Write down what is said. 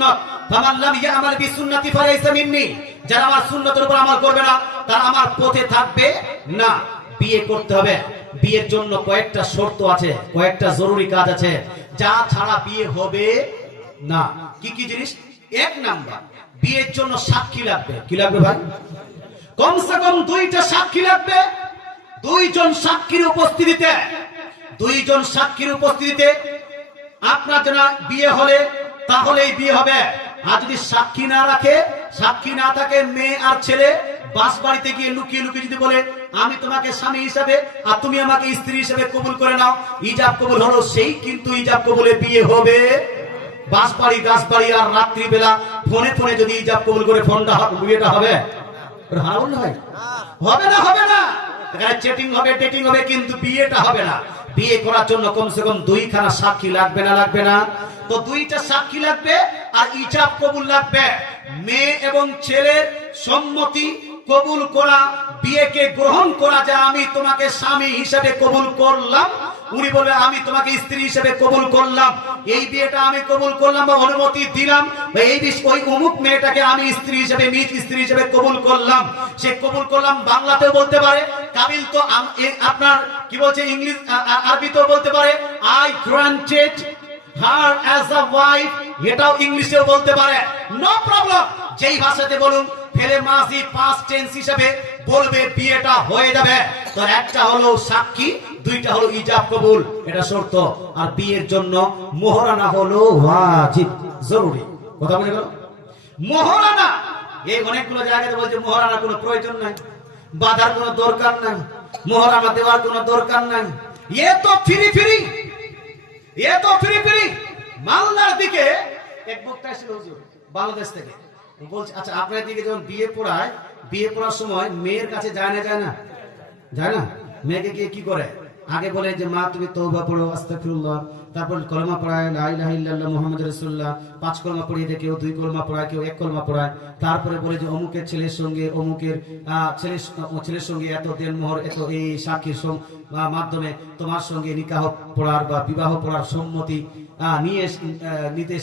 সুন্নাত, ফামান লাম ইয়ামাল বিসুন্নতি ফালাইসা মিন্নি, যারা আমার সুন্নতের উপর আমল করবে না তারা আমার পথে থাকবে না। বিয়ে করতে হবে, বিয়ের জন্য কয়েকটা শর্ত আছে, কয়েকটা জরুরি কাজ আছে, যা ছাড়া বিয়ে হবে না। কি কি জিনিস? এক নাম্বার, বিয়ের জন্য সাক্ষী লাগবে। কি লাগবে ভাই? কমসে কম দুইটা সাক্ষী লাগবে। দুইজন সাক্ষীর উপস্থিতিতে আপনার জন্য বিয়ে হলে তাহলেই বিয়ে হবে। আর যদি সাক্ষী না রাখে, সাক্ষী না থাকে, মেয়ে আর ছেলে বাস বাড়িতে গিয়ে লুকিয়ে লুকিয়ে যদি বলে আমি তোমাকে স্বামী হিসাবে আর তুমি আমাকে স্ত্রী হিসেবে কবুল করে নাও, ইজাব কবুল হলো, সেই কিন্তু ইজাব কবুলে বিয়ে হবে। বাস বাড়ি গাছ বাড়ি আর রাত্রি বেলা ফোনে ফোনে যদি ইজাব কবুল করে ফোনটা বিয়েটা হবে? হবে না। চেটিং হবে, ডেটিং হবে, কিন্তু বিয়েটা হবে না। বিয়ে করার জন্য কমসে কম দুইখানা সাক্ষী লাগবে না? তো দুইটা সাক্ষী লাগবে আর ইজাব কবুল লাগবে। মেয়ে এবং ছেলের সম্মতি কবুল করা, বিয়েকে গ্রহণ করা, যে আমি তোমাকে স্বামী হিসেবে কবুল করলাম, উনি বলে আমি তোমাকে স্ত্রী হিসেবে কবুল করলাম, এই বিয়েটা আমি কবুল করলাম বা অনুমতি দিলাম, ওই অমুক মেয়েটাকে আমি স্ত্রী হিসেবে, নিজ স্ত্রী হিসেবে কবুল করলাম। সে কবুল করলাম বাংলাতেও বলতে পারে, কাবিল তো আপনার কি বলছে ইংলিশ আরবিতেও বলতে পারে, I granted her as a wife, এটাও ইংলিশেও বলতে পারে, নো প্রবলেম। যেই ভাষাতে বলুন, ফেলে মাজি পাস্ট টেন্স হিসেবে বলবে, বিয়েটা হয়ে যাবে। তো একটা হলো সাক্ষী, দুইটা হলো ইজাব কবুল, এটা শর্ত। আর বিয়ের জন্য মোহরানা হলো ওয়াজিব, জরুরি। কথা বুঝে গেল? মোহরানা, এই অনেকগুলো জায়গাতে বলছে মোহরানা কোনো প্রয়োজন নাই, বাধার কোনো দরকার নাই, মোহরানা দেওয়ার কোনো দরকার নাই, এ তো ফ্রি। মালদার দিকে এক বক্তা এসেছিল হুজুর, বাংলাদেশ থেকে, বলছে আচ্ছা আপনার দিকে যখন বিয়ে পড়ার সময় মেয়ের কাছে যায় না, মেয়েকে গিয়ে কি করে? আগে বলে যে মা তুমি তওবা পড়ো, আস্তাগফিরুল্লাহ, তারপর কলমা পড়ায়, লা ইলাহা ইল্লাল্লাহ মুহাম্মাদুর রাসূলুল্লাহ, 5 কলমা পড়িয়ে দেয়, কেউ 2 কলমা পড়ায়, কেউ 1 কলমা পড়ায়। তারপরে বলে যে অমুকের ছেলের সঙ্গে অমুকের ছেলের সঙ্গে এত দেনমোহর, এত এই সাক্ষীর মাধ্যমে তোমার সঙ্গে নিকাহ পড়ার বা বিবাহ পড়ার সম্মতি নিতে